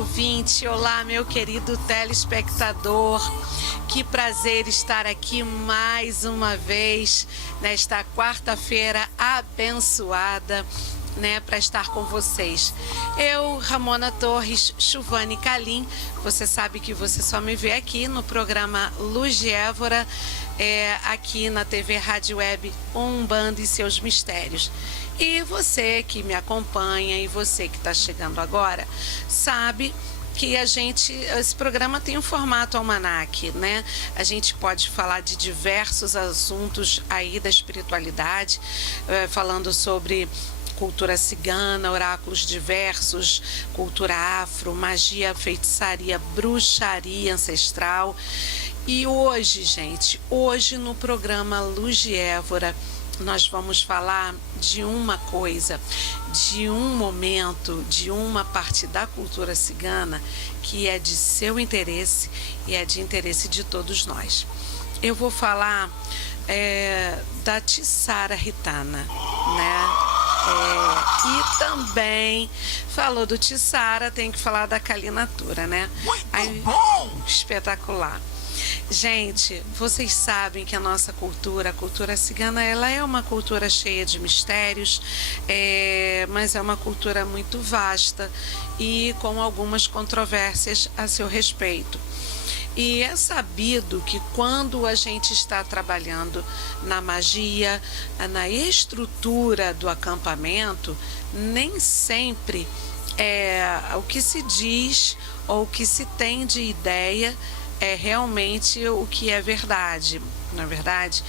ouvinte, olá, meu querido telespectador. Que prazer estar aqui mais uma vez nesta quarta-feira abençoada, para estar com vocês. Eu, Ramona Torres, Chuvane Calim, você sabe que você só me vê aqui no programa Luz de Évora, aqui na TV Rádio Web Umbanda e Seus Mistérios. E você que me acompanha e você que está chegando agora, sabe que esse programa tem um formato almanaque, A gente pode falar de diversos assuntos aí da espiritualidade, falando sobre cultura cigana, oráculos diversos, cultura afro, magia, feitiçaria, bruxaria ancestral. E hoje, gente, no programa Luz de Évora, nós vamos falar de uma coisa, de um momento, de uma parte da cultura cigana que é de seu interesse e é de interesse de todos nós. Eu vou falar da Tissara Ritana, e também falou do Tissara, tem que falar da Kalinatura, Muito bom! Espetacular. Gente, vocês sabem que a nossa cultura, a cultura cigana, ela é uma cultura cheia de mistérios, mas é uma cultura muito vasta e com algumas controvérsias a seu respeito. E é sabido que quando a gente está trabalhando na magia, na estrutura do acampamento, nem sempre o que se diz ou o que se tem de ideia é realmente o que é verdade, não é verdade?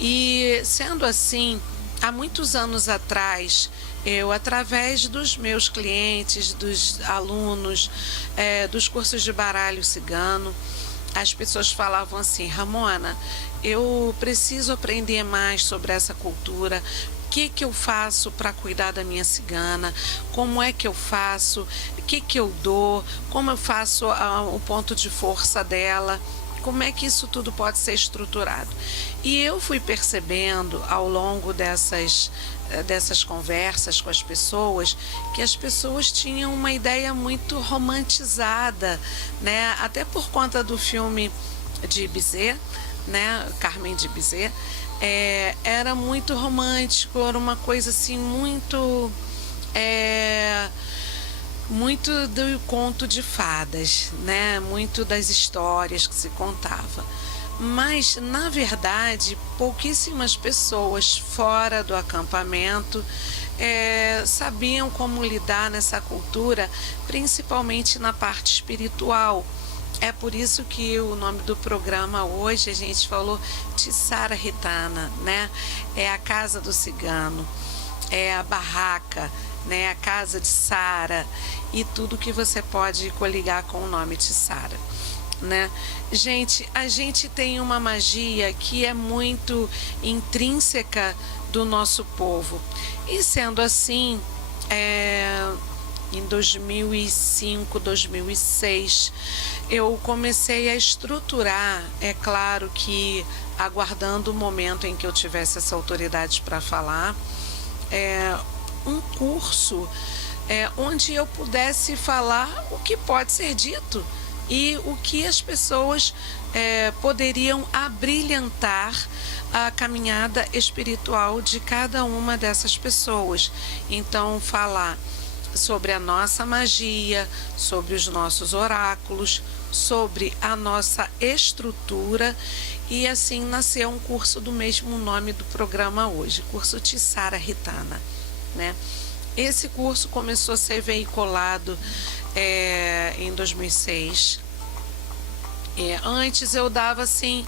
E sendo assim, há muitos anos atrás, eu, através dos meus clientes, dos alunos, dos cursos de baralho cigano, as pessoas falavam assim: Ramona, eu preciso aprender mais sobre essa cultura. O que eu faço para cuidar da minha cigana? Como é que eu faço? O que eu dou? Como eu faço o ponto de força dela? Como é que isso tudo pode ser estruturado? E eu fui percebendo ao longo dessas conversas com as pessoas, que as pessoas tinham uma ideia muito romantizada, Até por conta do filme de Bizet, Carmen de Bizet, era muito romântico, era uma coisa assim muito do conto de fadas, muito das histórias que se contava. Mas, na verdade, pouquíssimas pessoas fora do acampamento sabiam como lidar nessa cultura, principalmente na parte espiritual. É por isso que o nome do programa hoje a gente falou Tissara Ritana, É a casa do cigano, é a barraca, a casa de Sara e tudo que você pode coligar com o nome Tissara. Gente, a gente tem uma magia que é muito intrínseca do nosso povo. E sendo assim, em 2005, 2006, eu comecei a estruturar, é claro que aguardando o momento em que eu tivesse essa autoridade para falar, um curso onde eu pudesse falar o que pode ser dito e o que as pessoas poderiam abrilhantar a caminhada espiritual de cada uma dessas pessoas. Então, falar sobre a nossa magia, sobre os nossos oráculos, sobre a nossa estrutura, e assim nasceu um curso do mesmo nome do programa hoje, curso Tissara Ritana, Esse curso começou a ser veiculado em 2006. Antes eu dava assim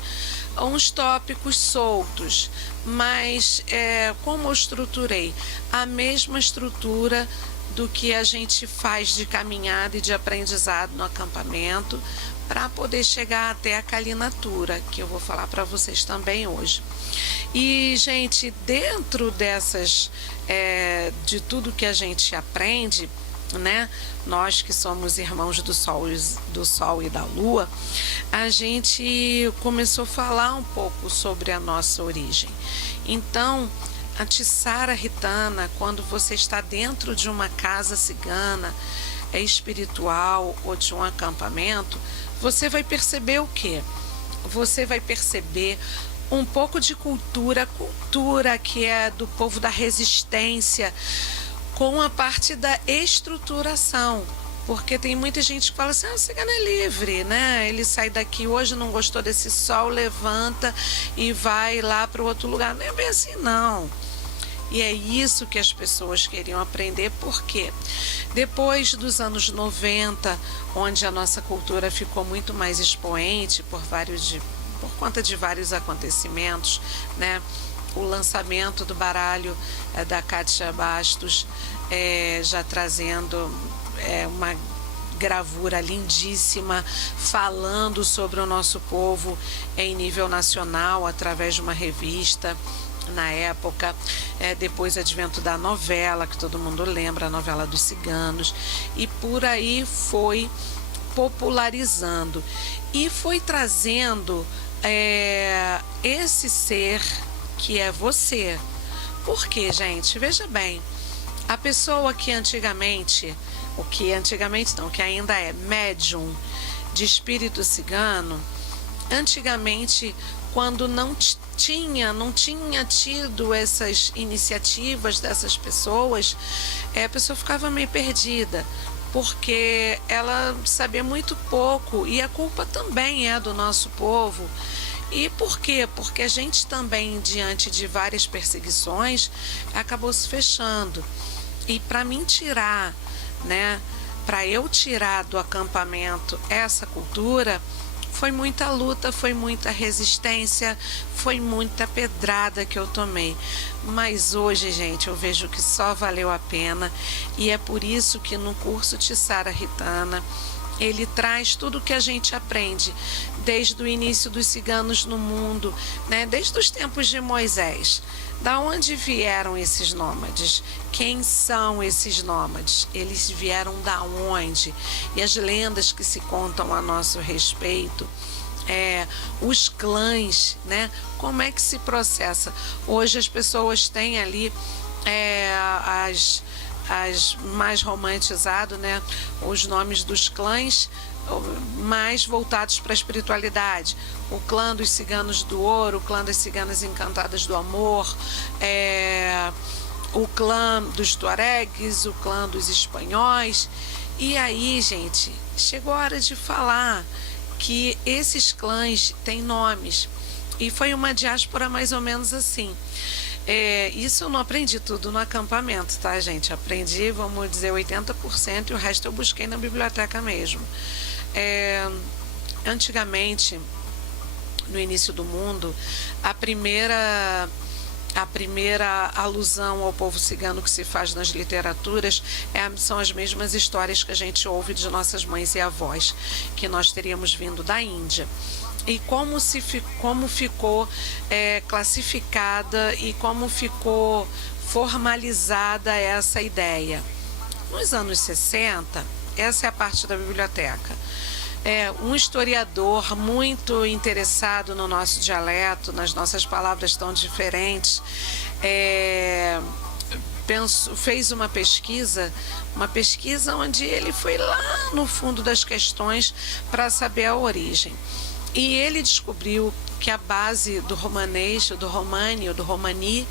uns tópicos soltos, mas como eu estruturei a mesma estrutura do que a gente faz de caminhada e de aprendizado no acampamento, para poder chegar até a Kalinatura, que eu vou falar para vocês também hoje. E, gente, dentro de tudo que a gente aprende, nós que somos irmãos do Sol e da Lua, a gente começou a falar um pouco sobre a nossa origem. Então, a Tissara Ritana, quando você está dentro de uma casa cigana, espiritual ou de um acampamento, você vai perceber o quê? Você vai perceber um pouco de cultura que é do povo da resistência, com a parte da estruturação. Porque tem muita gente que fala assim, o cigano é livre, né? Ele sai daqui hoje, não gostou desse sol, levanta e vai lá para o outro lugar. Não é bem assim, não. E é isso que as pessoas queriam aprender, porque depois dos anos 90, onde a nossa cultura ficou muito mais expoente por conta de vários acontecimentos, né? O lançamento do baralho da Kátia Bastos, já trazendo uma gravura lindíssima, falando sobre o nosso povo em nível nacional, através de uma revista. Na época, depois advento da novela, que todo mundo lembra, a novela dos ciganos, e por aí foi popularizando e foi trazendo esse ser que é você. Porque, gente, veja bem, a pessoa que antigamente, que ainda é médium de espírito cigano, antigamente, quando não tinha tido essas iniciativas dessas pessoas, a pessoa ficava meio perdida, porque ela sabia muito pouco, e a culpa também é do nosso povo. E por quê? Porque a gente também, diante de várias perseguições, acabou se fechando. E para mim tirar, né, para eu tirar do acampamento essa cultura, foi muita luta, foi muita resistência, foi muita pedrada que eu tomei. Mas hoje, gente, eu vejo que só valeu a pena, e é por isso que no curso Tissara Ritana, ele traz tudo o que a gente aprende desde o início dos ciganos no mundo, né? Desde os tempos de Moisés. Da onde vieram esses nômades? Quem são esses nômades? Eles vieram da onde? E as lendas que se contam a nosso respeito, os clãs, né? Como é que se processa? Hoje as pessoas têm ali as mais romantizado, né? Os nomes dos clãs mais voltados para a espiritualidade. O clã dos ciganos do ouro, o clã das ciganas encantadas do amor, o clã dos tuaregues, o clã dos espanhóis. E aí, gente, chegou a hora de falar que esses clãs têm nomes. E foi uma diáspora mais ou menos assim. Isso eu não aprendi tudo no acampamento, tá, gente? Aprendi, vamos dizer, 80%, e o resto eu busquei na biblioteca mesmo. Antigamente, no início do mundo, a primeira alusão ao povo cigano que se faz nas literaturas são as mesmas histórias que a gente ouve de nossas mães e avós, que nós teríamos vindo da Índia. E como ficou classificada e como ficou formalizada essa ideia. Nos anos 60, essa é a parte da biblioteca. Um historiador muito interessado no nosso dialeto, nas nossas palavras tão diferentes, fez uma pesquisa onde ele foi lá no fundo das questões para saber a origem. E ele descobriu que a base do romanês, do romani, do romani,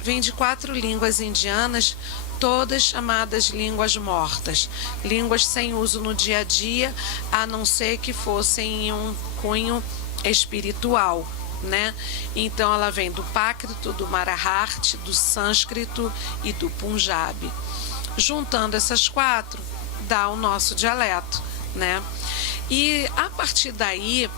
vem de 4 línguas indianas, todas chamadas línguas mortas, línguas sem uso no dia a dia, a não ser que fossem em um cunho espiritual, né? Então ela vem do Pácrito, do Marathi, do Sânscrito e do Punjabi. Juntando essas 4, dá o nosso dialeto, né? E a partir daí,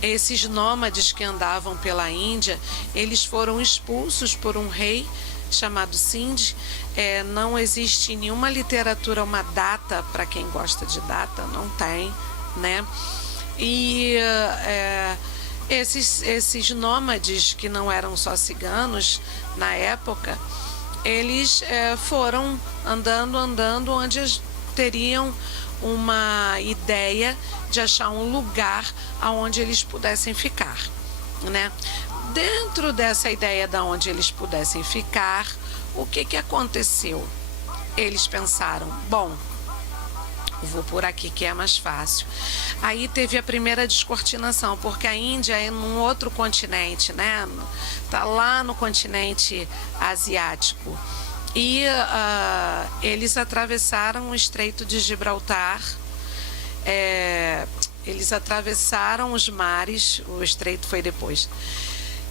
esses nômades que andavam pela Índia, eles foram expulsos por um rei chamado Sindh. Não existe em nenhuma literatura uma data, para quem gosta de data, não tem, né? E esses nômades, que não eram só ciganos na época, eles foram andando, onde teriam uma ideia de achar um lugar aonde eles pudessem ficar, né? Dentro dessa ideia de onde eles pudessem ficar, o que aconteceu? Eles pensaram, bom, eu vou por aqui que é mais fácil. Aí teve a primeira descortinação, porque a Índia é num outro continente, né? Tá lá no continente asiático. E eles atravessaram o Estreito de Gibraltar, eles atravessaram os mares, o estreito foi depois,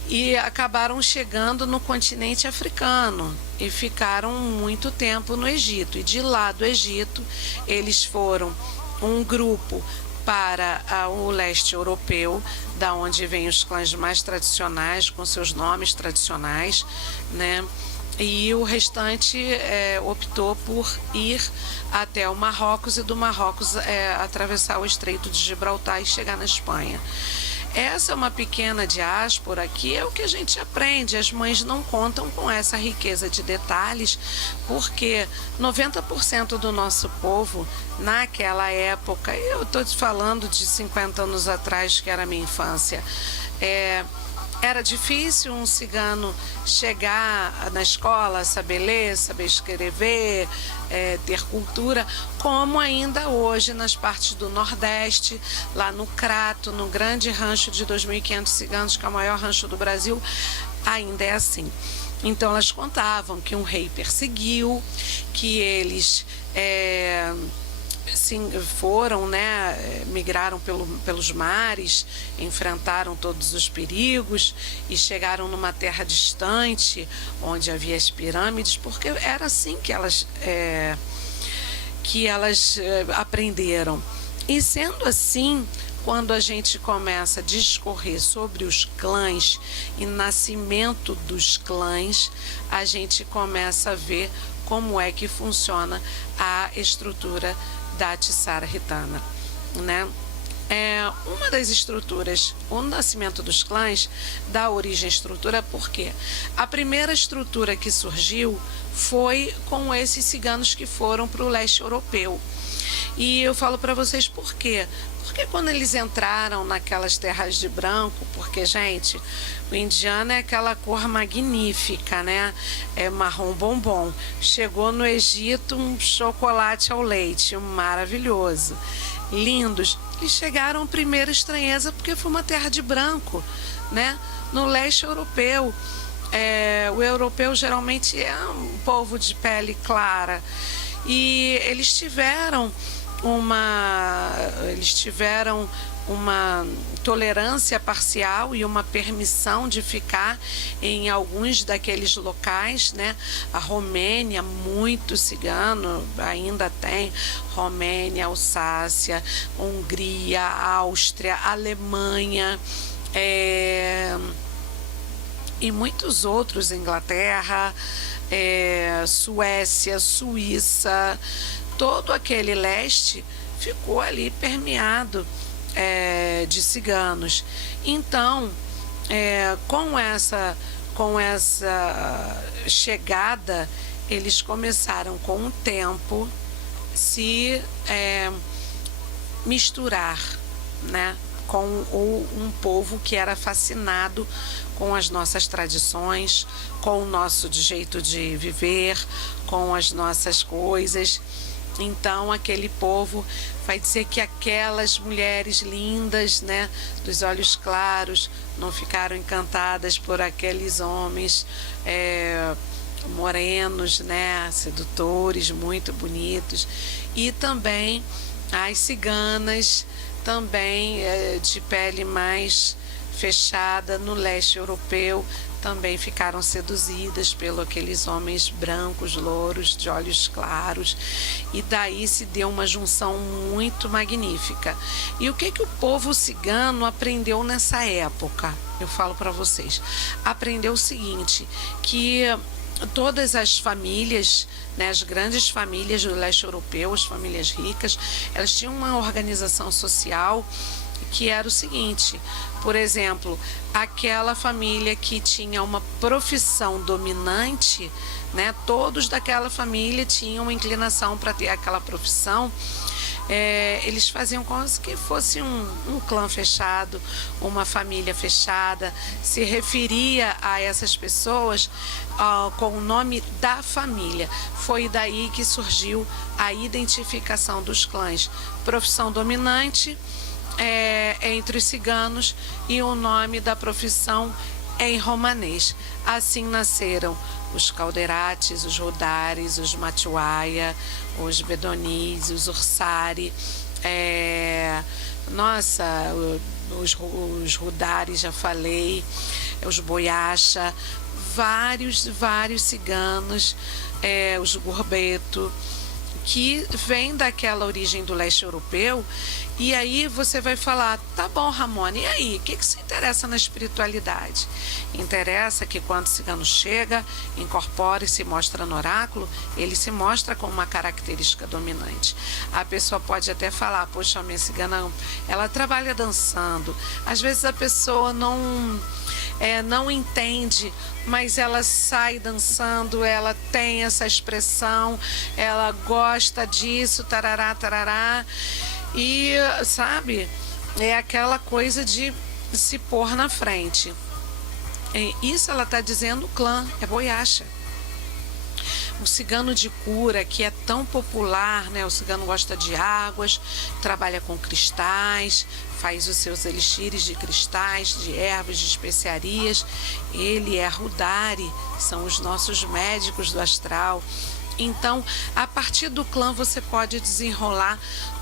e acabaram chegando no continente africano e ficaram muito tempo no Egito. E de lá do Egito, eles foram um grupo para o leste europeu, da onde vêm os clãs mais tradicionais, com seus nomes tradicionais, né? E o restante optou por ir até o Marrocos e do Marrocos atravessar o Estreito de Gibraltar e chegar na Espanha. Essa é uma pequena diáspora que é o que a gente aprende. As mães não contam com essa riqueza de detalhes, porque 90% do nosso povo, naquela época, eu estou te falando de 50 anos atrás, que era a minha infância, era difícil um cigano chegar na escola, saber ler, saber escrever, ter cultura, como ainda hoje nas partes do Nordeste, lá no Crato, no grande rancho de 2.500 ciganos, que é o maior rancho do Brasil, ainda é assim. Então elas contavam que um rei perseguiu, que eles foram, né, migraram pelos mares, enfrentaram todos os perigos e chegaram numa terra distante, onde havia as pirâmides, porque era assim que elas aprenderam. E sendo assim, quando a gente começa a discorrer sobre os clãs e nascimento dos clãs, a gente começa a ver como é que funciona a estrutura da Tiçara Ritana, né? Uma das estruturas, o nascimento dos clãs dá origem à estrutura, porque a primeira estrutura que surgiu foi com esses ciganos que foram para o leste europeu. E eu falo para vocês por quê? Porque quando eles entraram naquelas terras de branco, porque, gente, o indiano é aquela cor magnífica, né? É marrom bombom. Chegou no Egito um chocolate ao leite, maravilhoso. Lindos. E chegaram primeira estranheza, porque foi uma terra de branco, né? No leste europeu. O europeu geralmente é um povo de pele clara. E eles tiveram uma tolerância parcial e uma permissão de ficar em alguns daqueles locais, né? A Romênia, muito cigano, ainda tem Romênia, Alsácia, Hungria, Áustria, Alemanha, e muitos outros, Inglaterra, Suécia, Suíça, todo aquele leste ficou ali permeado de ciganos. Então, com essa chegada, eles começaram com o tempo se misturar, né, com um povo que era fascinado com as nossas tradições, com o nosso jeito de viver, com as nossas coisas. Então, aquele povo vai dizer que aquelas mulheres lindas, né, dos olhos claros, não ficaram encantadas por aqueles homens morenos, né, sedutores, muito bonitos. E também as ciganas, também de pele mais fechada no leste europeu, também ficaram seduzidas pelos aqueles homens brancos, louros, de olhos claros, e daí se deu uma junção muito magnífica. E o que o povo cigano aprendeu nessa época? Eu falo para vocês. Aprendeu o seguinte, que todas as famílias, né, as grandes famílias do leste europeu, as famílias ricas, elas tinham uma organização social que era o seguinte: por exemplo, aquela família que tinha uma profissão dominante, né, todos daquela família tinham uma inclinação para ter aquela profissão, eles faziam como se fosse um clã fechado, uma família fechada, se referia a essas pessoas com o nome da família. Foi daí que surgiu a identificação dos clãs. Profissão dominante entre os ciganos e o nome da profissão em romanês. Assim nasceram os Calderates, os Rudares, os Matuaia, os Bedonis, os Ursari, os Rudares, já falei, os Boiacha, vários ciganos, os Gorbeto, que vem daquela origem do leste europeu. E aí você vai falar, tá bom, Ramona, e aí, o que se interessa na espiritualidade? Interessa que quando o cigano chega, incorpora e se mostra no oráculo, ele se mostra com uma característica dominante. A pessoa pode até falar, poxa, a minha cigana, ela trabalha dançando. Às vezes a pessoa não entende, mas ela sai dançando, ela tem essa expressão, ela gosta disso, tarará, tarará. E, sabe, é aquela coisa de se pôr na frente. Isso ela está dizendo o clã, é Boiacha. O cigano de cura, que é tão popular, né? O cigano gosta de águas, trabalha com cristais, faz os seus elixires de cristais, de ervas, de especiarias. Ele é Rudari, são os nossos médicos do astral. Então, a partir do clã, você pode desenrolar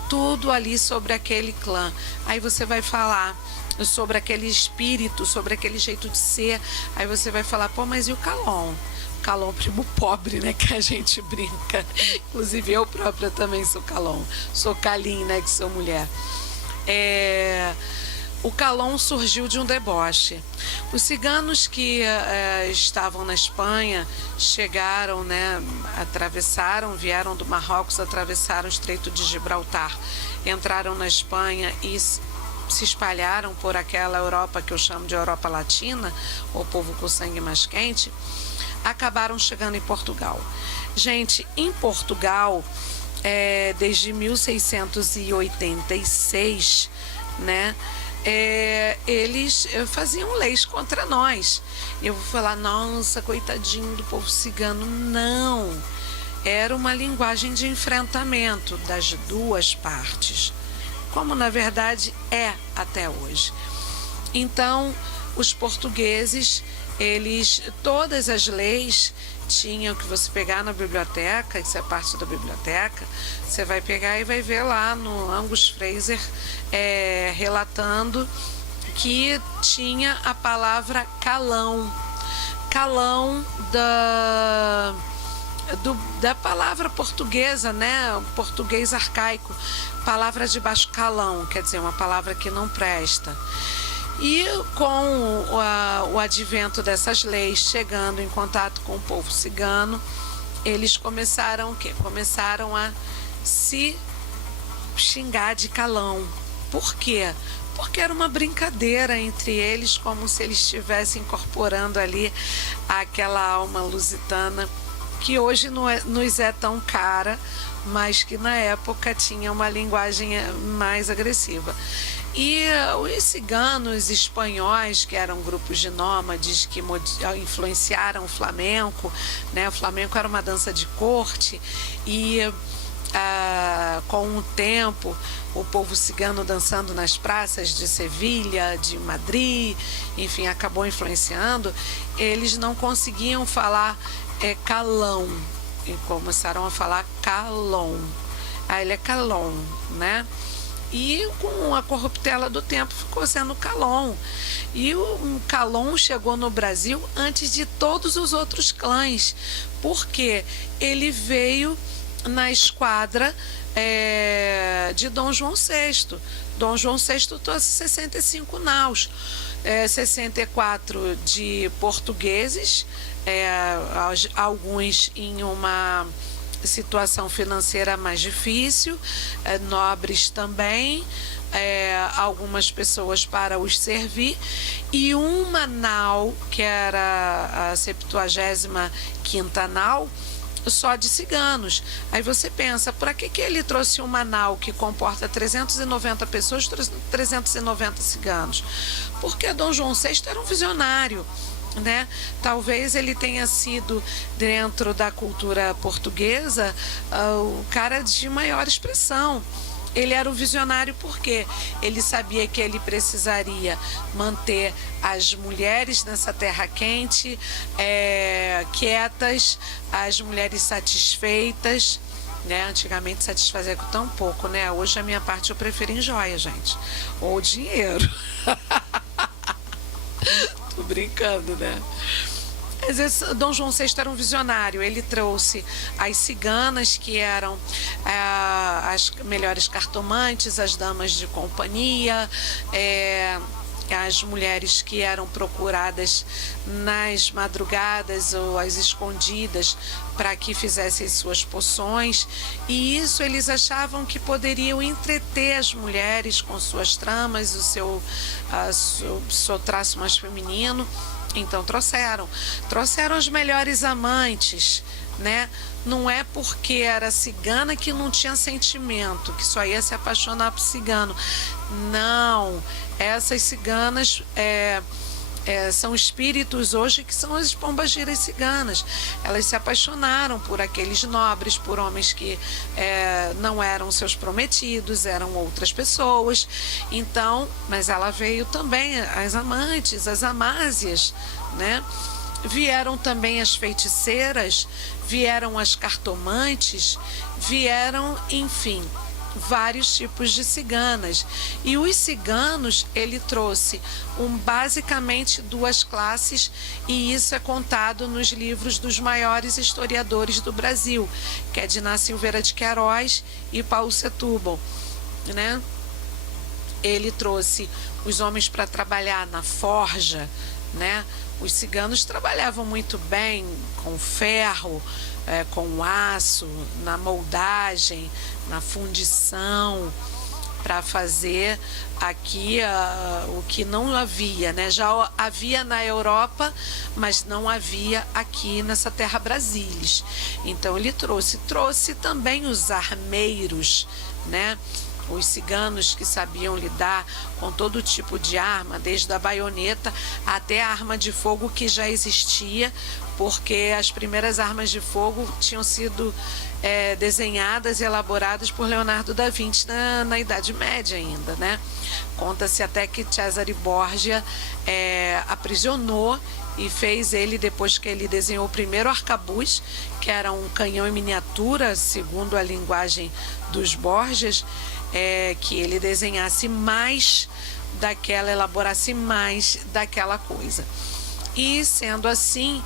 tudo ali sobre aquele clã. Aí você vai falar sobre aquele espírito, sobre aquele jeito de ser. Aí você vai falar, pô, mas e o Calon? Calon, primo pobre, né, que a gente brinca. Inclusive eu própria também sou Calon. Sou Calim, né, que sou mulher. O Calon surgiu de um deboche. Os ciganos que estavam na Espanha chegaram, né, vieram do Marrocos, atravessaram o Estreito de Gibraltar, entraram na Espanha e se espalharam por aquela Europa que eu chamo de Europa Latina, o povo com sangue mais quente, acabaram chegando em Portugal. Gente, em Portugal, desde 1686, né, eles faziam leis contra nós. Eu vou falar, nossa, coitadinho do povo cigano. Não, era uma linguagem de enfrentamento das duas partes, como na verdade é até hoje. Então, os portugueses, todas as leis tinham que você pegar na biblioteca, isso é parte da biblioteca, você vai pegar e vai ver lá no Angus Fraser relatando que tinha a palavra calão da palavra portuguesa, né, o português arcaico, palavra de baixo calão, quer dizer, uma palavra que não presta. E com o advento dessas leis, chegando em contato com o povo cigano, eles começaram a se xingar de calão. Por quê? Porque era uma brincadeira entre eles, como se eles estivessem incorporando ali aquela alma lusitana, que hoje nos é tão cara, mas que na época tinha uma linguagem mais agressiva. E os ciganos espanhóis, que eram grupos de nômades que influenciaram o flamenco, né? O flamenco era uma dança de corte e com o tempo o povo cigano dançando nas praças de Sevilha, de Madrid, enfim, acabou influenciando. Eles não conseguiam falar calão e começaram a falar calon. Aí ele é calon, né? E com a corruptela do tempo ficou sendo Calon. E o Calon chegou no Brasil antes de todos os outros clãs, porque ele veio na esquadra de Dom João VI. Dom João VI trouxe 65 naus, 64 de portugueses, alguns em uma situação financeira mais difícil, nobres também, algumas pessoas para os servir, e uma nau, que era a 75ª nau, só de ciganos. Aí você pensa, para que ele trouxe uma nau que comporta 390 pessoas, 390 ciganos? Porque Dom João VI era um visionário, né? Talvez ele tenha sido, dentro da cultura portuguesa, o cara de maior expressão. Ele era um visionário porque ele sabia que ele precisaria manter as mulheres nessa terra quente, quietas, as mulheres satisfeitas, né? Antigamente satisfazia com tão pouco, né? Hoje a minha parte eu prefiro em joia, gente, ou dinheiro. Tô brincando, né? Às vezes, Dom João VI era um visionário. Ele trouxe as ciganas, que eram as melhores cartomantes, as damas de companhia, as mulheres que eram procuradas nas madrugadas ou às escondidas para que fizessem suas poções, e isso eles achavam que poderiam entreter as mulheres com suas tramas, o seu traço mais feminino. Então trouxeram as melhores amantes, né? Não é porque era cigana que não tinha sentimento, que só ia se apaixonar por cigano. Não, essas ciganas são espíritos hoje que são as pombagiras ciganas. Elas se apaixonaram por aqueles nobres, por homens que não eram seus prometidos, eram outras pessoas. Então, mas ela veio também, as amantes, as amásias, né? Vieram também as feiticeiras, vieram as cartomantes, vieram, enfim, vários tipos de ciganas. E os ciganos, ele trouxe basicamente duas classes, e isso é contado nos livros dos maiores historiadores do Brasil, que é Diná Silveira de Queiroz e Paulo Setúbal, né? Ele trouxe os homens para trabalhar na forja, né? Os ciganos trabalhavam muito bem com ferro, com aço, na moldagem, na fundição, para fazer aqui o que não havia, né? Já havia na Europa, mas não havia aqui nessa terra Brasilis. Então ele trouxe também os armeiros, né? Os ciganos que sabiam lidar com todo tipo de arma, desde a baioneta até a arma de fogo, que já existia, porque as primeiras armas de fogo tinham sido desenhadas e elaboradas por Leonardo da Vinci na Idade Média ainda, né? Conta-se até que Cesare Borgia aprisionou e fez ele, depois que ele desenhou o primeiro arcabuz, que era um canhão em miniatura, segundo a linguagem dos Borgias, que ele desenhasse mais elaborasse mais daquela coisa. E sendo assim,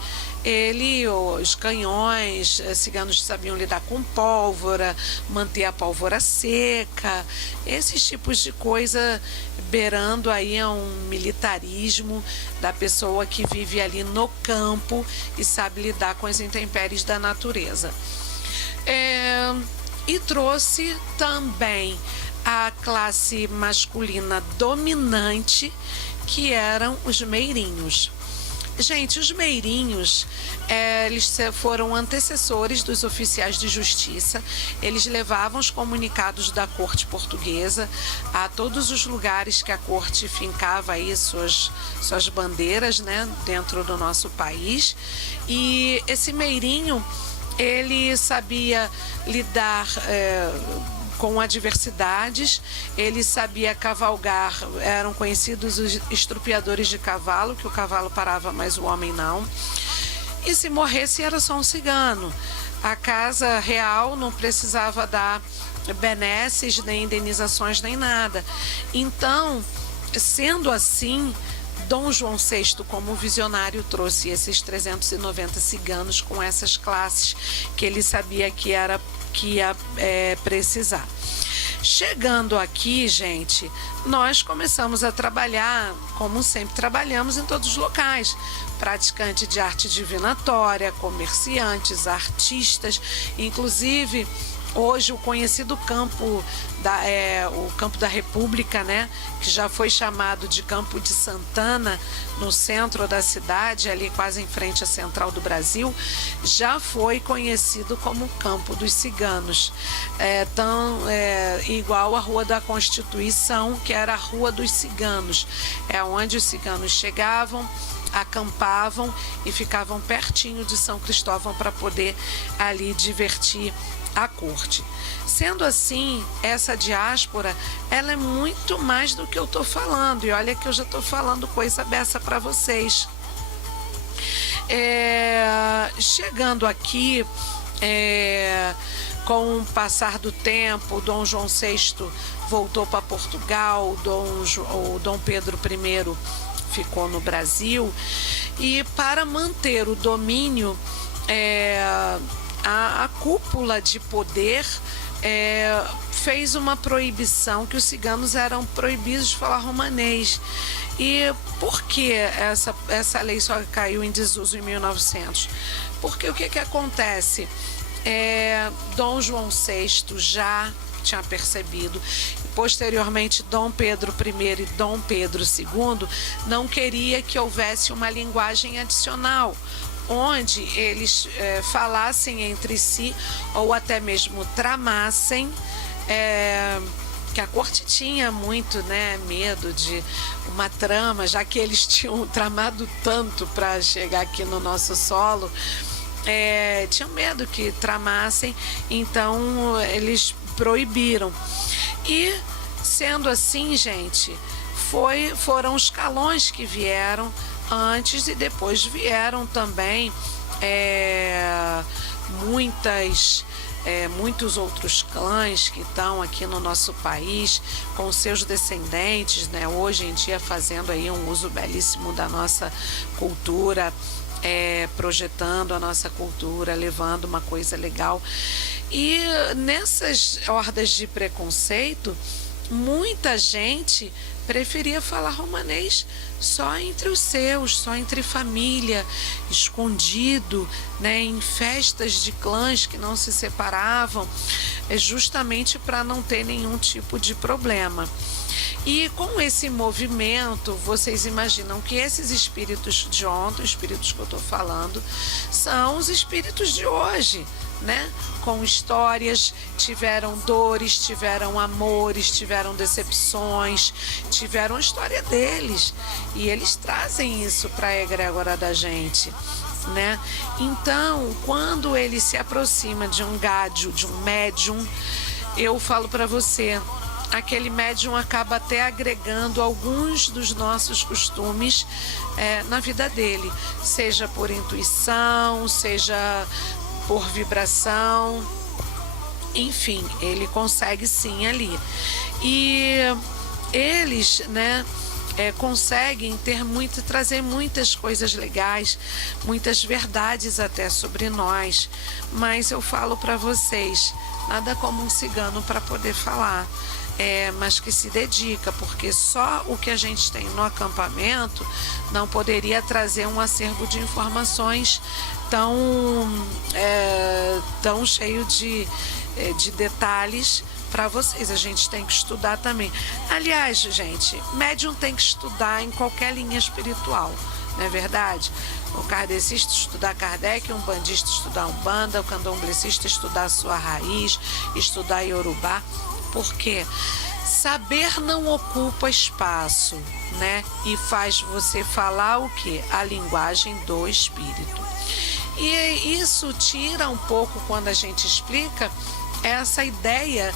os canhões, ciganos sabiam lidar com pólvora, manter a pólvora seca, esses tipos de coisa, beirando aí a um militarismo da pessoa que vive ali no campo e sabe lidar com as intempéries da natureza. E trouxe também a classe masculina dominante, que eram os meirinhos. Gente, os meirinhos, eles foram antecessores dos oficiais de justiça. Eles levavam os comunicados da corte portuguesa a todos os lugares que a corte fincava aí suas bandeiras, né, dentro do nosso país. E esse meirinho, ele sabia lidar com adversidades, ele sabia cavalgar, eram conhecidos os estrupiadores de cavalo, que o cavalo parava, mas o homem não. E se morresse, era só um cigano. A casa real não precisava dar benesses, nem indenizações, nem nada. Então, sendo assim, Dom João VI, como visionário, trouxe esses 390 ciganos com essas classes que ele sabia que ia precisar. Chegando aqui, gente, nós começamos a trabalhar, como sempre trabalhamos em todos os locais, praticante de arte divinatória, comerciantes, artistas, inclusive hoje o conhecido campo o Campo da República, né, que já foi chamado de Campo de Santana, no centro da cidade, ali quase em frente à Central do Brasil, já foi conhecido como Campo dos Ciganos, igual a Rua da Constituição, que era a Rua dos Ciganos, onde os ciganos chegavam, acampavam e ficavam pertinho de São Cristóvão para poder ali divertir a corte. Sendo assim, essa diáspora, ela é muito mais do que eu estou falando, e olha que eu já estou falando coisa beça para vocês. Chegando aqui, com o passar do tempo, Dom João VI voltou para Portugal, o Dom Pedro I ficou no Brasil, e para manter o domínio, a cúpula de poder fez uma proibição, que os ciganos eram proibidos de falar romanês. E por que essa lei só caiu em desuso em 1900? Porque o que acontece? Dom João VI já tinha percebido, posteriormente Dom Pedro I e Dom Pedro II não queria que houvesse uma linguagem adicional, onde eles falassem entre si ou até mesmo tramassem, que a corte tinha muito, né, medo de uma trama, já que eles tinham tramado tanto para chegar aqui no nosso solo, tinham medo que tramassem, então eles proibiram. E sendo assim, gente, foram os calões que vieram antes, e depois vieram também muitos outros clãs que estão aqui no nosso país com seus descendentes, né, hoje em dia fazendo aí um uso belíssimo da nossa cultura, projetando a nossa cultura, levando uma coisa legal. E nessas hordas de preconceito, muita gente preferia falar romanês só entre os seus, só entre família, escondido, né, em festas de clãs que não se separavam, justamente para não ter nenhum tipo de problema. E com esse movimento, vocês imaginam que esses espíritos de ontem, espíritos que eu estou falando, são os espíritos de hoje, né? Com histórias, tiveram dores, tiveram amores, tiveram decepções, tiveram a história deles, e eles trazem isso para a egrégora da gente, né? Então, quando ele se aproxima de um gádio, de um médium, eu falo para você, aquele médium acaba até agregando alguns dos nossos costumes na vida dele, seja por intuição, seja por vibração, enfim, ele consegue sim ali. E eles, né, conseguem trazer muitas coisas legais, muitas verdades até sobre nós, mas eu falo para vocês, nada como um cigano para poder falar, mas que se dedica, porque só o que a gente tem no acampamento não poderia trazer um acervo de informações tão cheio de detalhes para vocês. A gente tem que estudar também. Aliás, gente, médium tem que estudar em qualquer linha espiritual, não é verdade? O kardecista estudar Kardec, um bandista estudar Umbanda, o candomblessista estudar a sua raiz, estudar Yorubá. Porque saber não ocupa espaço, né? E faz você falar o quê? A linguagem do espírito. E isso tira um pouco, quando a gente explica, essa ideia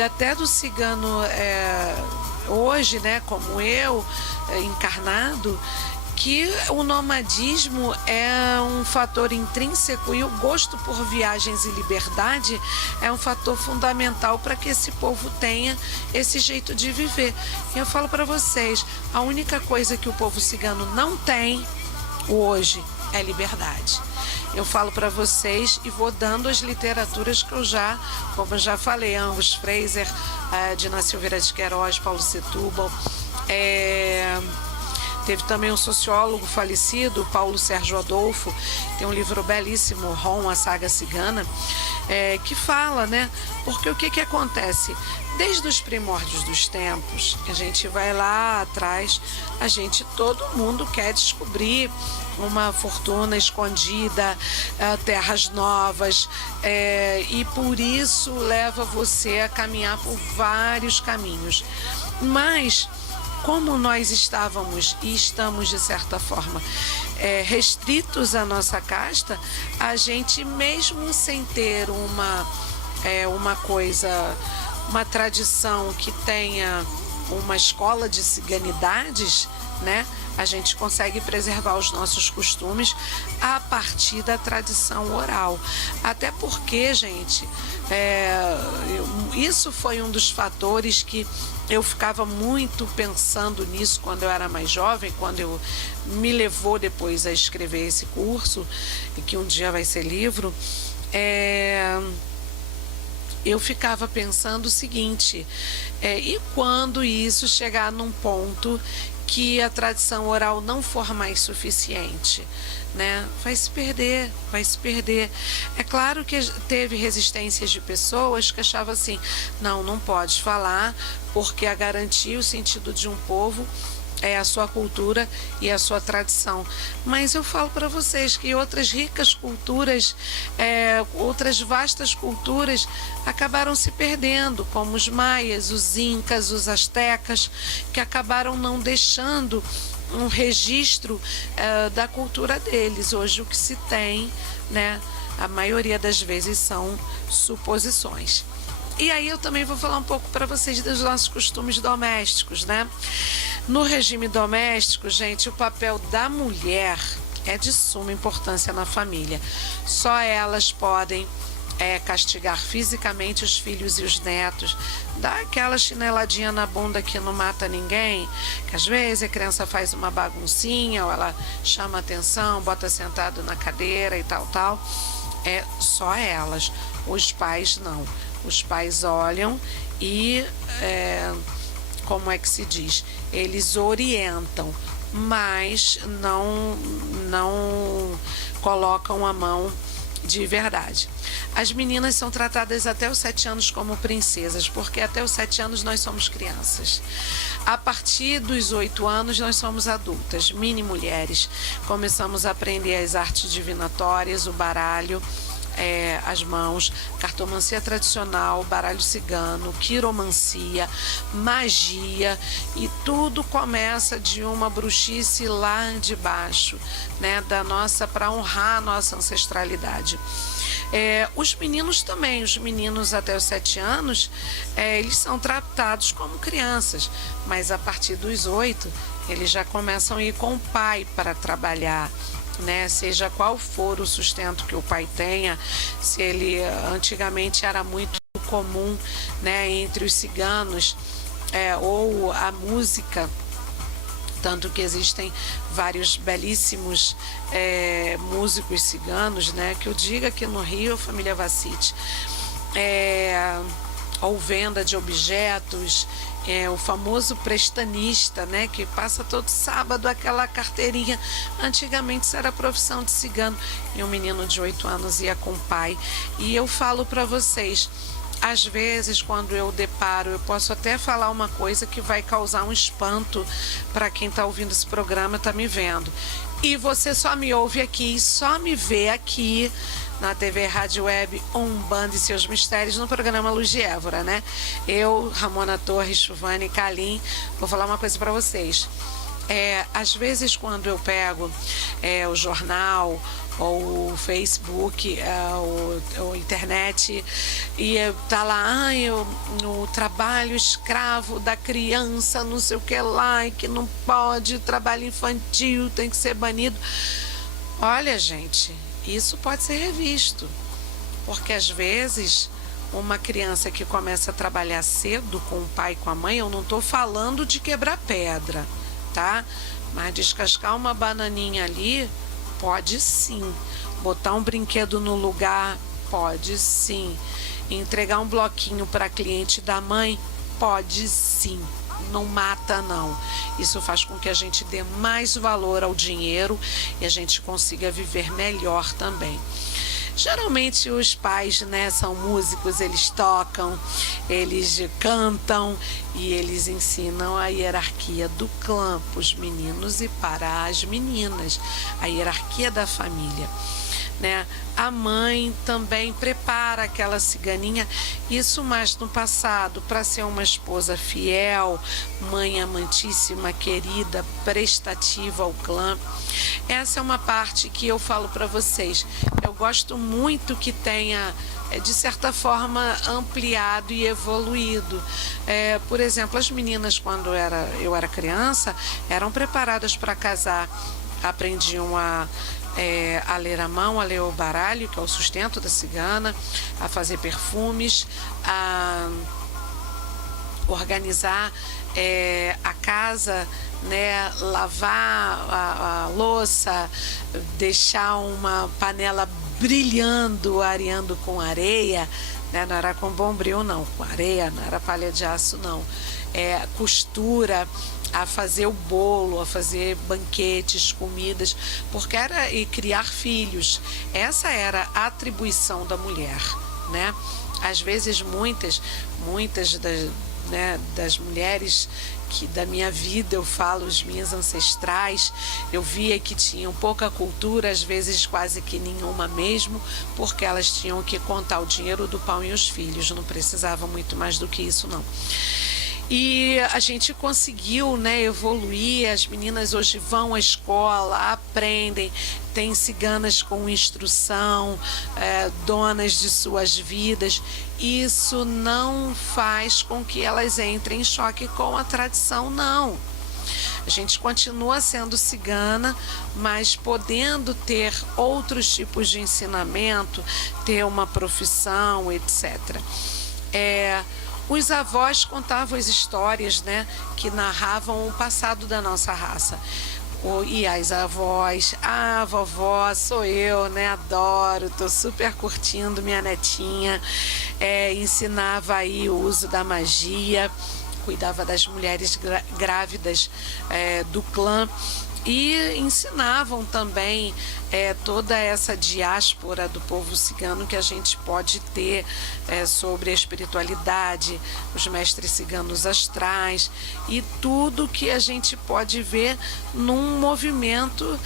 até do cigano hoje, né? Como eu, encarnado, que o nomadismo é um fator intrínseco, e o gosto por viagens e liberdade é um fator fundamental para que esse povo tenha esse jeito de viver. E eu falo para vocês, a única coisa que o povo cigano não tem hoje é liberdade. Eu falo para vocês e vou dando as literaturas que como eu já falei, Angus Fraser, Dina Silveira de Queiroz, Paulo Setúbal, teve também um sociólogo falecido, Paulo Sérgio Adolfo, tem um livro belíssimo, Rom, a Saga Cigana. que fala, né? Porque o que acontece? Desde os primórdios dos tempos, a gente vai lá atrás, todo mundo quer descobrir uma fortuna escondida, terras novas, e por isso leva você a caminhar por vários caminhos. Mas como nós estávamos e estamos de certa forma restritos à nossa casta, a gente mesmo sem ter uma tradição que tenha uma escola de ciganidades, né? A gente consegue preservar os nossos costumes a partir da tradição oral. Até porque, gente, isso foi um dos fatores que eu ficava muito pensando nisso quando eu era mais jovem, quando eu me levou depois a escrever esse curso, e que um dia vai ser livro. Eu ficava pensando o seguinte, e quando isso chegar num ponto que a tradição oral não for mais suficiente, né? Vai se perder. É claro que teve resistências de pessoas que achavam assim, não pode falar, porque a garantir o sentido de um povo é a sua cultura e a sua tradição. Mas eu falo para vocês que outras ricas culturas, outras vastas culturas acabaram se perdendo, como os maias, os incas, os astecas, que acabaram não deixando um registro da cultura deles. Hoje o que se tem, né, a maioria das vezes são suposições. E aí eu também vou falar um pouco para vocês dos nossos costumes domésticos, né? No regime doméstico, gente, o papel da mulher é de suma importância na família. Só elas podem castigar fisicamente os filhos e os netos, dar aquela chineladinha na bunda que não mata ninguém, que às vezes a criança faz uma baguncinha, ou ela chama atenção, bota sentado na cadeira e tal. Só elas. Os pais não. Os pais olham e, como é que se diz? Eles orientam, mas não colocam a mão de verdade. As meninas são tratadas até os 7 anos como princesas, porque até os 7 anos nós somos crianças. A partir dos 8 anos nós somos adultas, mini mulheres. Começamos a aprender as artes divinatórias, o baralho, as mãos, cartomancia tradicional, baralho cigano, quiromancia, magia, e tudo começa de uma bruxice lá de baixo, né, para honrar a nossa ancestralidade. Os meninos também, os meninos até os 7 anos, eles são tratados como crianças, mas a partir dos 8, eles já começam a ir com o pai para trabalhar, né? Seja qual for o sustento que o pai tenha, se ele antigamente era muito comum, né, entre os ciganos, ou a música, tanto que existem vários belíssimos músicos ciganos, né, que eu digo aqui no Rio, a família Vacite, ou venda de objetos, o famoso prestanista, né, que passa todo sábado aquela carteirinha. Antigamente isso era profissão de cigano, e um menino de 8 anos ia com o pai. E eu falo para vocês, às vezes quando eu deparo, eu posso até falar uma coisa que vai causar um espanto para quem está ouvindo esse programa, está me vendo, e você só me ouve aqui, só me vê aqui na TV Rádio Web Umbanda e Seus Mistérios, no programa Luz de Évora, né? Eu, Ramona Torres, Chuvane, Kalim, vou falar uma coisa para vocês. Às vezes quando eu pego o jornal ou o Facebook, ou internet, e tá lá, no trabalho escravo da criança, não sei o que lá, e que não pode, trabalho infantil, tem que ser banido. Olha, gente, isso pode ser revisto, porque às vezes uma criança que começa a trabalhar cedo com o pai e com a mãe, eu não estou falando de quebrar pedra, tá? Mas descascar uma bananinha ali, pode sim. Botar um brinquedo no lugar, pode sim. Entregar um bloquinho para cliente da mãe, pode sim. Não mata não. Isso faz com que a gente dê mais valor ao dinheiro e a gente consiga viver melhor também. Geralmente os pais, né, são músicos, eles tocam, eles cantam e eles ensinam a hierarquia do clã para os meninos e para as meninas, a hierarquia da família, né? A mãe também prepara aquela ciganinha, isso mais no passado, para ser uma esposa fiel, mãe amantíssima, querida, prestativa ao clã. Essa é uma parte que eu falo para vocês. Eu gosto muito que tenha, de certa forma, ampliado e evoluído. Por exemplo, as meninas, quando eu era criança, eram preparadas para casar, aprendiam a ler a mão, a ler o baralho, que é o sustento da cigana, a fazer perfumes, a organizar a casa, né, lavar a louça, deixar uma panela brilhando, areando com areia, né, não era com bombril não, com areia, não era palha de aço não, costura, a fazer o bolo, a fazer banquetes, comidas, porque e criar filhos. Essa era a atribuição da mulher, né? Às vezes muitas das mulheres que da minha vida, eu falo, as minhas ancestrais, eu via que tinham pouca cultura, às vezes quase que nenhuma mesmo, porque elas tinham que contar o dinheiro do pão e os filhos, não precisava muito mais do que isso não. E a gente conseguiu, né, evoluir. As meninas hoje vão à escola, aprendem, tem ciganas com instrução, donas de suas vidas. Isso não faz com que elas entrem em choque com a tradição, não. A gente continua sendo cigana, mas podendo ter outros tipos de ensinamento, ter uma profissão, etc. Os avós contavam as histórias, né, que narravam o passado da nossa raça. E as avós, a vovó sou eu, né, adoro, tô super curtindo minha netinha, ensinava aí o uso da magia, cuidava das mulheres grávidas do clã. E ensinavam também toda essa diáspora do povo cigano que a gente pode ter sobre a espiritualidade, os mestres ciganos astrais e tudo que a gente pode ver num movimento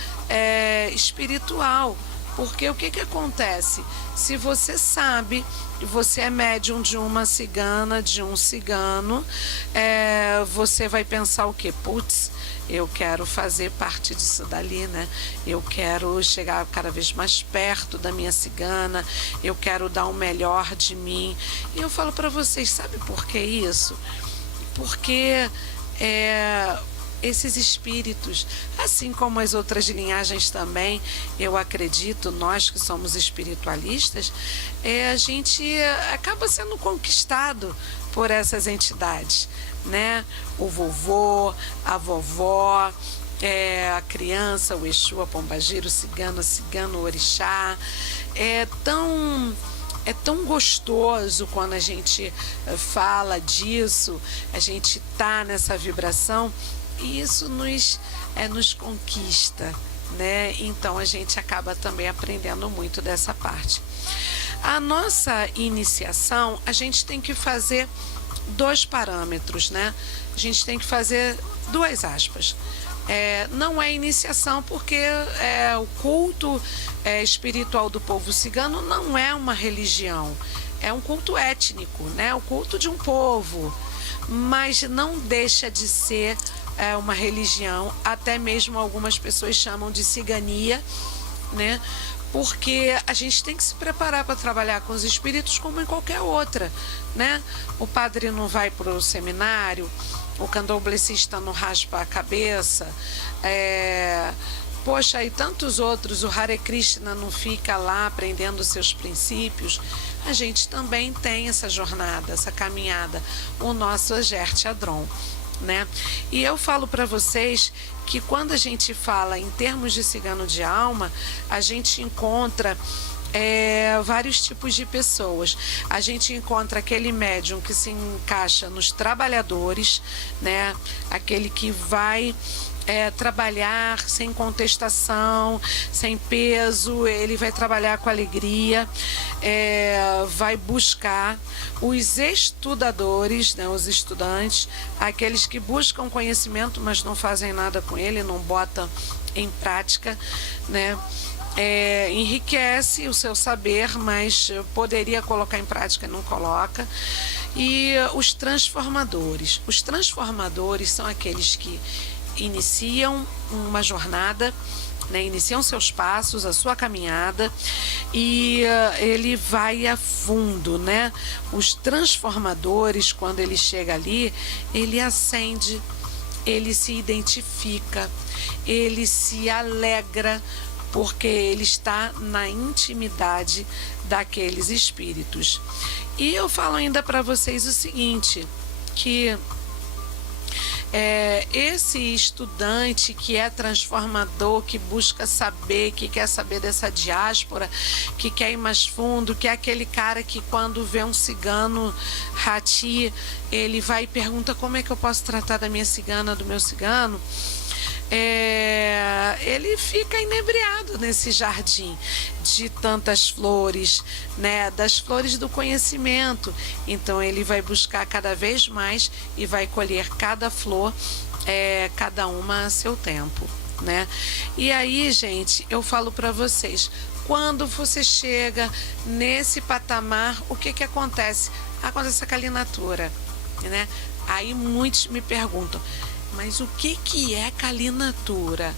espiritual. Porque o que acontece? Se você sabe, você é médium de uma cigana, de um cigano, você vai pensar o quê? Putz, eu quero fazer parte disso dali, né? Eu quero chegar cada vez mais perto da minha cigana, eu quero dar o melhor de mim. E eu falo para vocês, sabe por que isso? Porque esses espíritos, assim como as outras linhagens também, eu acredito, nós que somos espiritualistas, a gente acaba sendo conquistado por essas entidades, né? O vovô, a vovó, a criança, o Exu, a pombagira, o cigano, o orixá. É tão gostoso quando a gente fala disso, a gente tá nessa vibração e isso nos conquista, né? Então a gente acaba também aprendendo muito dessa parte. A nossa iniciação, a gente tem que fazer 2 parâmetros, né? A gente tem que fazer 2 aspas. Não é iniciação porque o culto espiritual do povo cigano não é uma religião, é um culto étnico, né? O culto de um povo, mas não deixa de ser uma religião, até mesmo algumas pessoas chamam de cigania, né? Porque a gente tem que se preparar para trabalhar com os espíritos como em qualquer outra, né? O padre não vai para o seminário, o candomblessista não raspa a cabeça, poxa, e tantos outros, o Hare Krishna não fica lá aprendendo seus princípios. A gente também tem essa jornada, essa caminhada, o nosso Agerte Adron, né? E eu falo para vocês que quando a gente fala em termos de cigano de alma, a gente encontra vários tipos de pessoas. A gente encontra aquele médium que se encaixa nos trabalhadores, né? Aquele que vai trabalhar sem contestação, sem peso, ele vai trabalhar com alegria, vai buscar os estudadores, né, os estudantes, aqueles que buscam conhecimento, mas não fazem nada com ele, não botam em prática, né? Enriquece o seu saber, mas poderia colocar em prática e não coloca. E os transformadores. Os transformadores são aqueles que iniciam uma jornada, né, iniciam seus passos, a sua caminhada, e ele vai a fundo, né? Os transformadores, quando ele chega ali, ele acende, ele se identifica, ele se alegra, porque ele está na intimidade daqueles espíritos. E eu falo ainda para vocês o seguinte, que esse estudante que é transformador, que busca saber, que quer saber dessa diáspora, que quer ir mais fundo, que é aquele cara que quando vê um cigano rati, ele vai e pergunta como é que eu posso tratar da minha cigana, do meu cigano. Ele fica inebriado nesse jardim de tantas flores, né, das flores do conhecimento. Então ele vai buscar cada vez mais e vai colher cada flor, cada uma a seu tempo, né? E aí, gente, eu falo para vocês, quando você chega nesse patamar, o que acontece? Acontece a calinatura, né? Aí muitos me perguntam, mas o que é calinatura?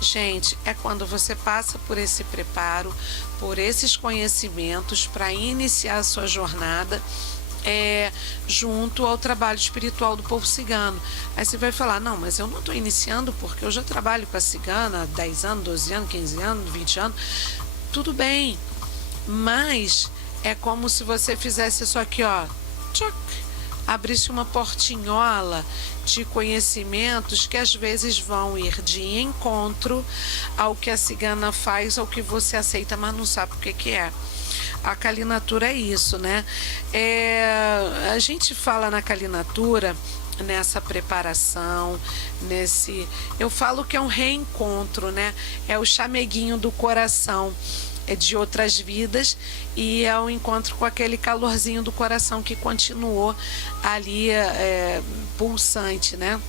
Gente, é quando você passa por esse preparo, por esses conhecimentos para iniciar a sua jornada junto ao trabalho espiritual do povo cigano. Aí você vai falar, não, mas eu não estou iniciando porque eu já trabalho com a cigana há 10 anos, 12 anos, 15 anos, 20 anos. Tudo bem, mas é como se você fizesse isso aqui, ó, tchoc, abrisse uma portinhola de conhecimentos que às vezes vão ir de encontro ao que a cigana faz, ao que você aceita, mas não sabe o que é. A calinatura é isso, né? A gente fala na calinatura, nessa preparação, eu falo que é um reencontro, né? É o chameguinho do coração, de outras vidas, e é um encontro com aquele calorzinho do coração que continuou ali pulsante, né?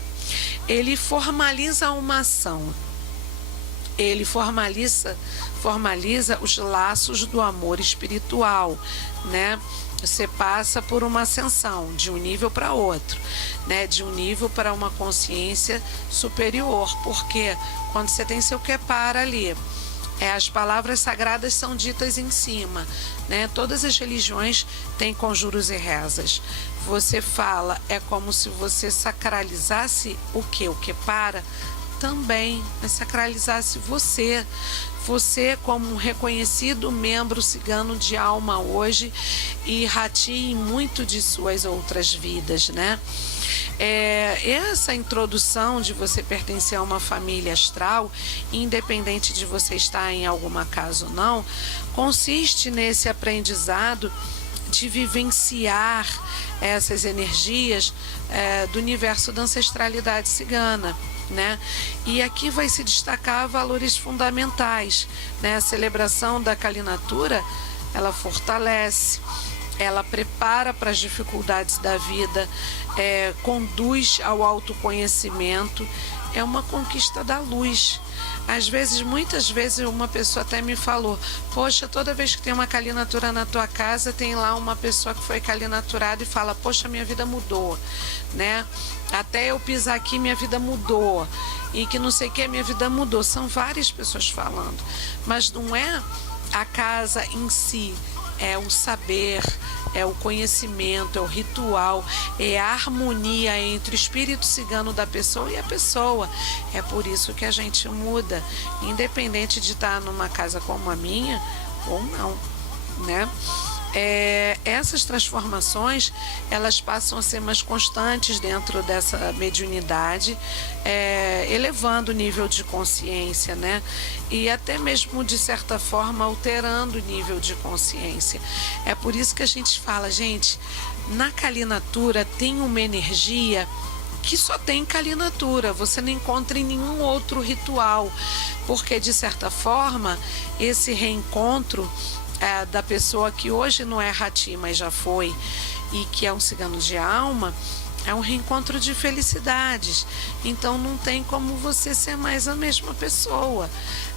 Ele formaliza uma ação, ele formaliza os laços do amor espiritual, né? Você passa por uma ascensão de um nível para outro, né? De um nível para uma consciência superior, porque quando você tem seu Kepara ali, as palavras sagradas são ditas em cima, né? Todas as religiões têm conjuros e rezas. Você fala, é como se você sacralizasse o que? O Kepara também, sacralizasse você como um reconhecido membro cigano de alma hoje e ratie em muito de suas outras vidas, né? Essa introdução de você pertencer a uma família astral, independente de você estar em alguma casa ou não, consiste nesse aprendizado de vivenciar essas energias do universo da ancestralidade cigana, né? E aqui vai se destacar valores fundamentais, né? A celebração da calinatura, ela fortalece, ela prepara para as dificuldades da vida, conduz ao autoconhecimento, é uma conquista da luz. Às vezes, muitas vezes, uma pessoa até me falou, poxa, toda vez que tem uma calinatura na tua casa, tem lá uma pessoa que foi calinaturada e fala, poxa, minha vida mudou, né? Até eu pisar aqui, minha vida mudou, e que não sei o que, minha vida mudou. São várias pessoas falando, mas não é a casa em si, é o saber, é o conhecimento, é o ritual, é a harmonia entre o espírito cigano da pessoa e a pessoa. É por isso que a gente muda, independente de estar numa casa como a minha ou não, né? Essas transformações, elas passam a ser mais constantes dentro dessa mediunidade, elevando o nível de consciência, né? E até mesmo, de certa forma, alterando o nível de consciência. É por isso que a gente fala, gente, na calinatura tem uma energia que só tem Kali Natura, você não encontra em nenhum outro ritual, porque de certa forma esse reencontro da pessoa que hoje não é Hati, mas já foi, e que é um cigano de alma, é um reencontro de felicidades. Então não tem como você ser mais a mesma pessoa.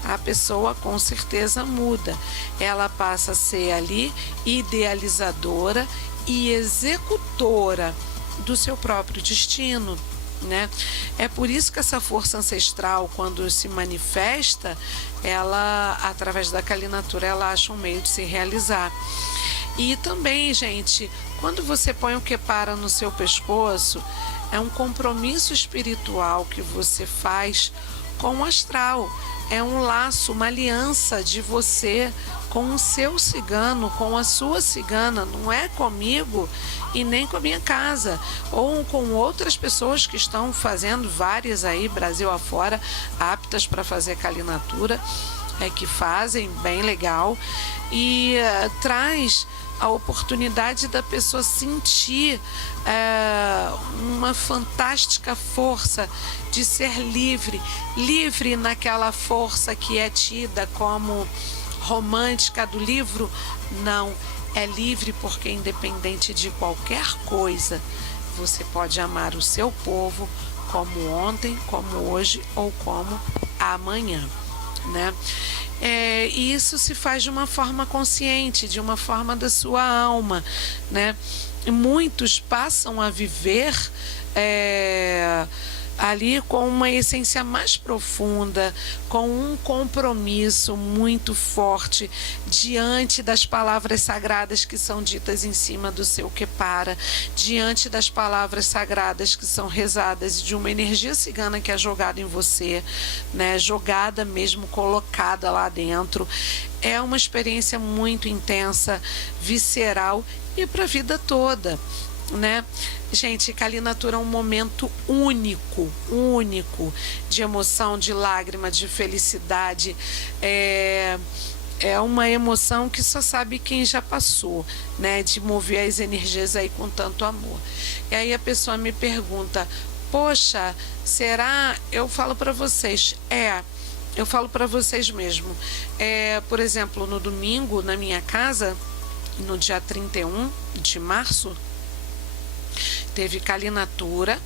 A pessoa com certeza muda. Ela passa a ser ali idealizadora e executora do seu próprio destino, né? É por isso que essa força ancestral, quando se manifesta, ela, através da Kali Natura, ela acha um meio de se realizar. E também, gente, quando você põe o Kepara no seu pescoço, é um compromisso espiritual que você faz com o astral. É um laço, uma aliança de você com o seu cigano, com a sua cigana. Não é comigo e nem com a minha casa, ou com outras pessoas que estão fazendo, várias aí, Brasil afora, aptas para fazer Kali Natura, que fazem, bem legal, e traz a oportunidade da pessoa sentir uma fantástica força de ser livre, livre naquela força que é tida como romântica do livro. Não, é livre porque independente de qualquer coisa, você pode amar o seu povo como ontem, como hoje ou como amanhã, né? E isso se faz de uma forma consciente, de uma forma da sua alma, né? Muitos passam a viver ali com uma essência mais profunda, com um compromisso muito forte diante das palavras sagradas que são ditas em cima do seu Kepara, diante das palavras sagradas que são rezadas, de uma energia cigana que é jogada em você, né? Jogada mesmo, colocada lá dentro. É uma experiência muito intensa, visceral e para a vida toda, né? Gente, Kali Natura é um momento único de emoção, de lágrima, de felicidade. É uma emoção que só sabe quem já passou, né? De mover as energias aí com tanto amor. E aí a pessoa me pergunta: poxa, será? Eu falo para vocês, eu falo para vocês mesmo. Por exemplo, no domingo, na minha casa, no dia 31 de março, teve Kali Natura,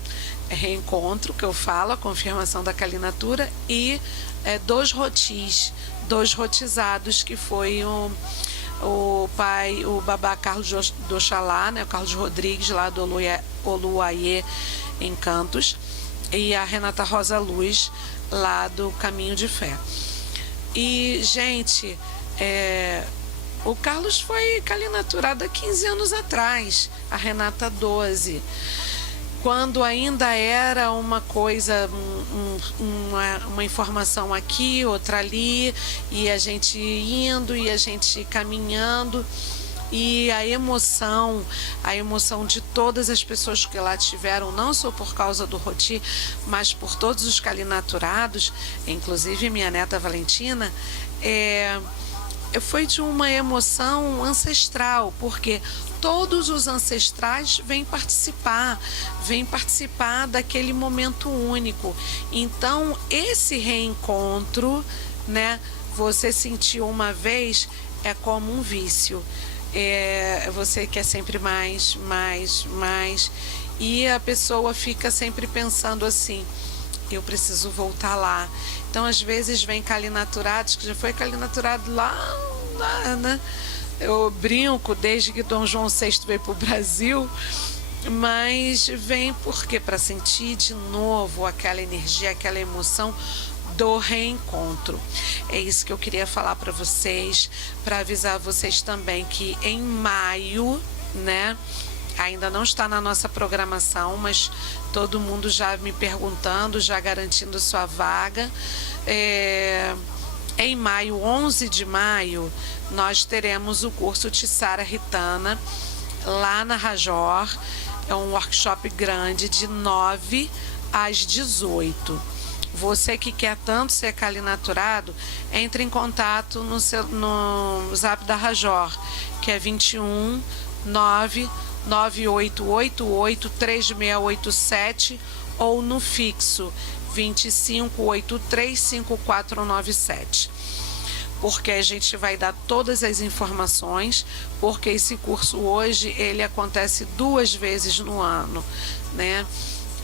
reencontro, que eu falo, a confirmação da Kali Natura, e 2 rotis, 2 rotizados, que foi o pai, o babá Carlos do Oxalá, né, o Carlos Rodrigues, lá do Oluaiê, em Cantos, e a Renata Rosa Luz, lá do Caminho de Fé. E, gente, o Carlos foi Kali Naturado há 15 anos atrás, a Renata 12, quando ainda era uma coisa, uma informação aqui, outra ali, e a gente indo e a gente caminhando. E a emoção de todas as pessoas que lá tiveram, não só por causa do Roti, mas por todos os Kali Naturados, inclusive minha neta Valentina, foi de uma emoção ancestral, porque todos os ancestrais vêm participar daquele momento único. Então, esse reencontro, né, você sentiu uma vez, é como um vício. Você quer sempre mais, e a pessoa fica sempre pensando assim: eu preciso voltar lá. Então, às vezes, vem Kali Naturados, que já foi Kali Naturado lá, né? Eu brinco desde que Dom João VI veio para o Brasil, mas vem porque para sentir de novo aquela energia, aquela emoção do reencontro. É isso que eu queria falar para vocês, para avisar vocês também que em maio, né, ainda não está na nossa programação, mas todo mundo já me perguntando, já garantindo sua vaga. Em maio, 11 de maio, nós teremos o curso Tissara Ritana lá na Rajor. É um workshop grande de 9 às 18. Você que quer tanto ser Kali Naturado, entre em contato no zap da Rajor, que é 21 99888 3687, ou no fixo 25835497. Porque a gente vai dar todas as informações, porque esse curso hoje ele acontece 2 vezes no ano, né?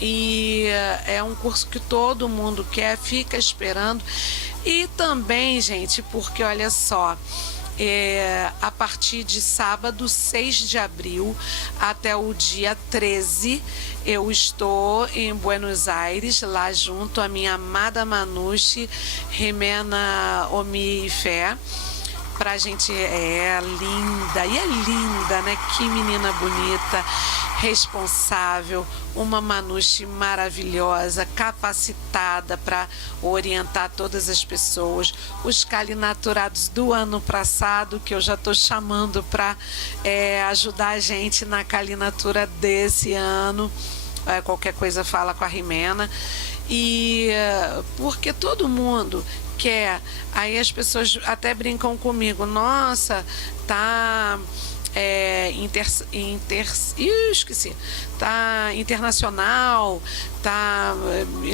E é um curso que todo mundo quer, fica esperando. E também, gente, porque olha só, a partir de sábado, 6 de abril, até o dia 13, eu estou em Buenos Aires, lá junto à minha amada Manushi, Jimena Omi e Fé. Pra gente linda, e é linda, né? Que menina bonita, responsável, uma Manushi maravilhosa, capacitada para orientar todas as pessoas. Os calinaturados do ano passado, que eu já estou chamando para ajudar a gente na calinatura desse ano. Qualquer coisa fala com a Jimena. E porque todo mundo quer, aí as pessoas até brincam comigo, nossa, tá tá internacional, tá,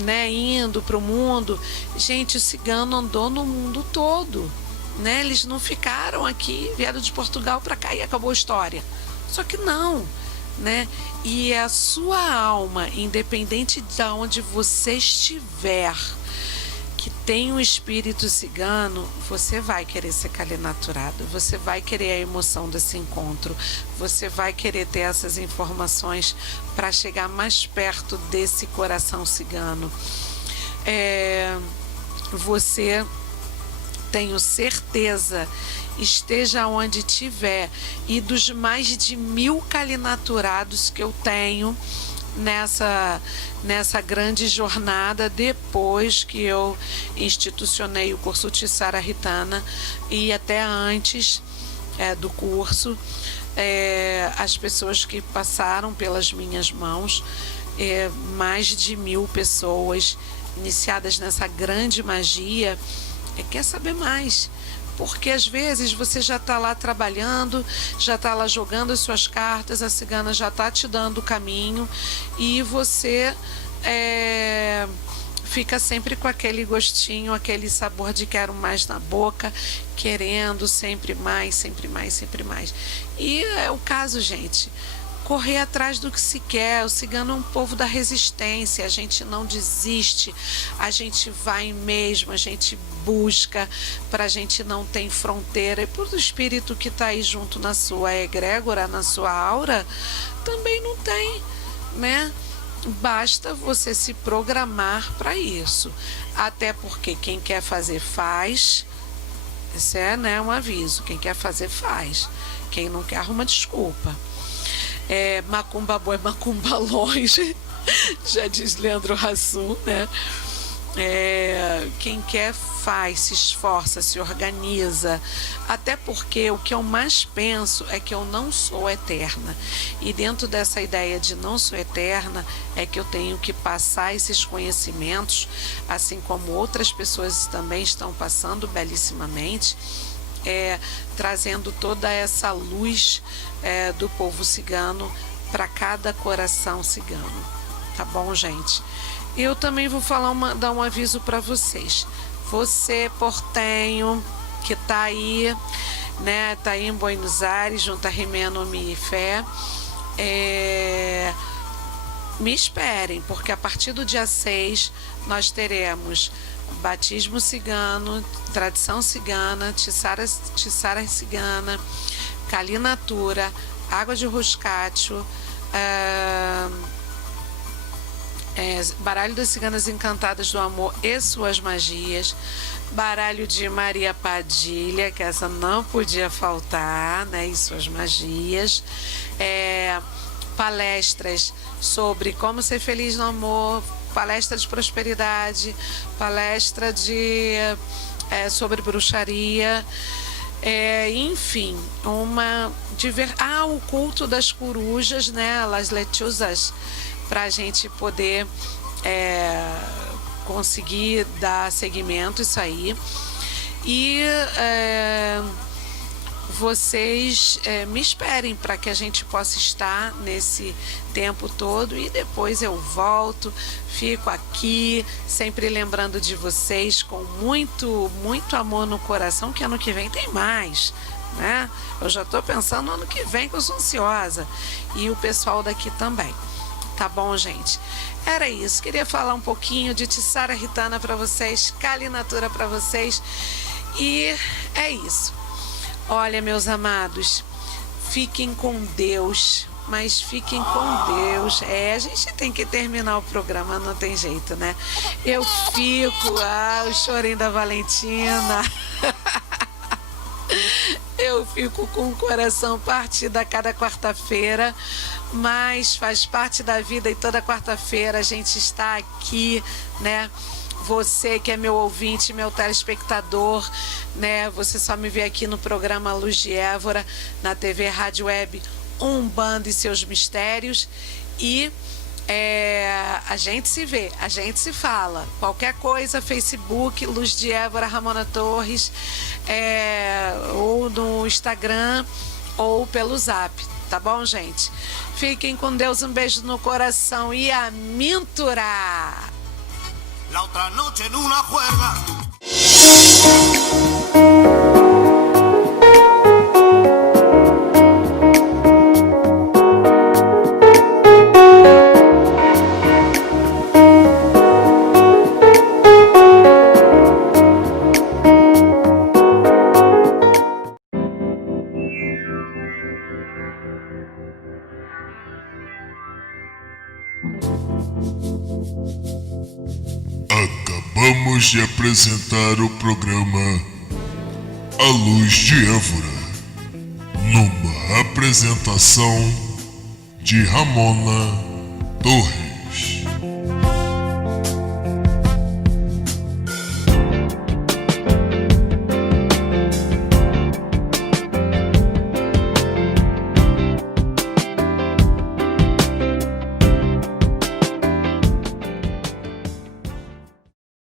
né, indo para o mundo. Gente, o cigano andou no mundo todo, né? Eles não ficaram aqui, vieram de Portugal para cá e acabou a história. Só que não, né? E a sua alma, independente de onde você estiver, que tem um espírito cigano, você vai querer ser calinaturado, você vai querer a emoção desse encontro, você vai querer ter essas informações para chegar mais perto desse coração cigano. Você, tenho certeza, esteja onde estiver, e dos mais de 1000 calinaturados que eu tenho nessa grande jornada, depois que eu institucionei o curso Tissara Ritana, e até antes do curso, as pessoas que passaram pelas minhas mãos, mais de 1000 pessoas iniciadas nessa grande magia, quer saber mais. Porque às vezes você já está lá trabalhando, já está lá jogando as suas cartas, a cigana já está te dando o caminho, e você fica sempre com aquele gostinho, aquele sabor de quero mais na boca, querendo sempre mais, sempre mais, sempre mais. E é o caso, gente. Correr atrás do que se quer. O cigano é um povo da resistência, a gente não desiste, a gente vai mesmo, a gente busca, a gente não tem fronteira. E por o espírito que está aí junto na sua egrégora, na sua aura, também não tem, né? Basta você se programar para isso. Até porque quem quer fazer, faz. Esse é, né, um aviso. Quem quer fazer, faz. Quem não quer, arruma desculpa. Macumba boa é macumba longe, já diz Leandro Hassum, né? Quem quer faz, se esforça, se organiza, até porque o que eu mais penso é que eu não sou eterna, e dentro dessa ideia de não sou eterna é que eu tenho que passar esses conhecimentos, assim como outras pessoas também estão passando belíssimamente, trazendo toda essa luz do povo cigano para cada coração cigano, tá bom, gente? Eu também vou dar um aviso para vocês. Você, portenho, que tá aí, né, tá aí em Buenos Aires, junto a Jimena Omi e Fé, me esperem, porque a partir do dia 6 nós teremos batismo cigano, tradição cigana, tiçara cigana, calinatura, água de ruscátio, baralho das ciganas encantadas do amor e suas magias, baralho de Maria Padilha, que essa não podia faltar, né, e suas magias, palestras sobre como ser feliz no amor, palestra de prosperidade, palestra sobre bruxaria, enfim, o culto das corujas, né, as lechuzas, para a gente poder conseguir dar seguimento isso aí. E vocês me esperem para que a gente possa estar nesse tempo todo e depois eu volto, fico aqui, sempre lembrando de vocês com muito, muito amor no coração, que ano que vem tem mais, né? Eu já estou pensando no ano que vem, que eu sou ansiosa, e o pessoal daqui também. Tá bom, gente? Era isso. Queria falar um pouquinho de Tissara Ritana para vocês, Kali Natura para vocês. E é isso. Olha, meus amados, fiquem com Deus, mas fiquem com Deus. A gente tem que terminar o programa, não tem jeito, né? Eu fico, o chorinho da Valentina. Eu fico com o coração partido a cada quarta-feira, mas faz parte da vida e toda quarta-feira a gente está aqui, né? Você que é meu ouvinte, meu telespectador, né? Você só me vê aqui no programa Luz de Évora, na TV Rádio Web Umbanda e Seus Mistérios. E a gente se vê, a gente se fala. Qualquer coisa, Facebook, Luz de Évora, Ramona Torres, ou no Instagram, ou pelo Zap. Tá bom, gente? Fiquem com Deus, um beijo no coração e a mintura! La otra noche en una juerga. Acabamos de apresentar o programa A Luz de Évora, numa apresentação de Ramona Torres.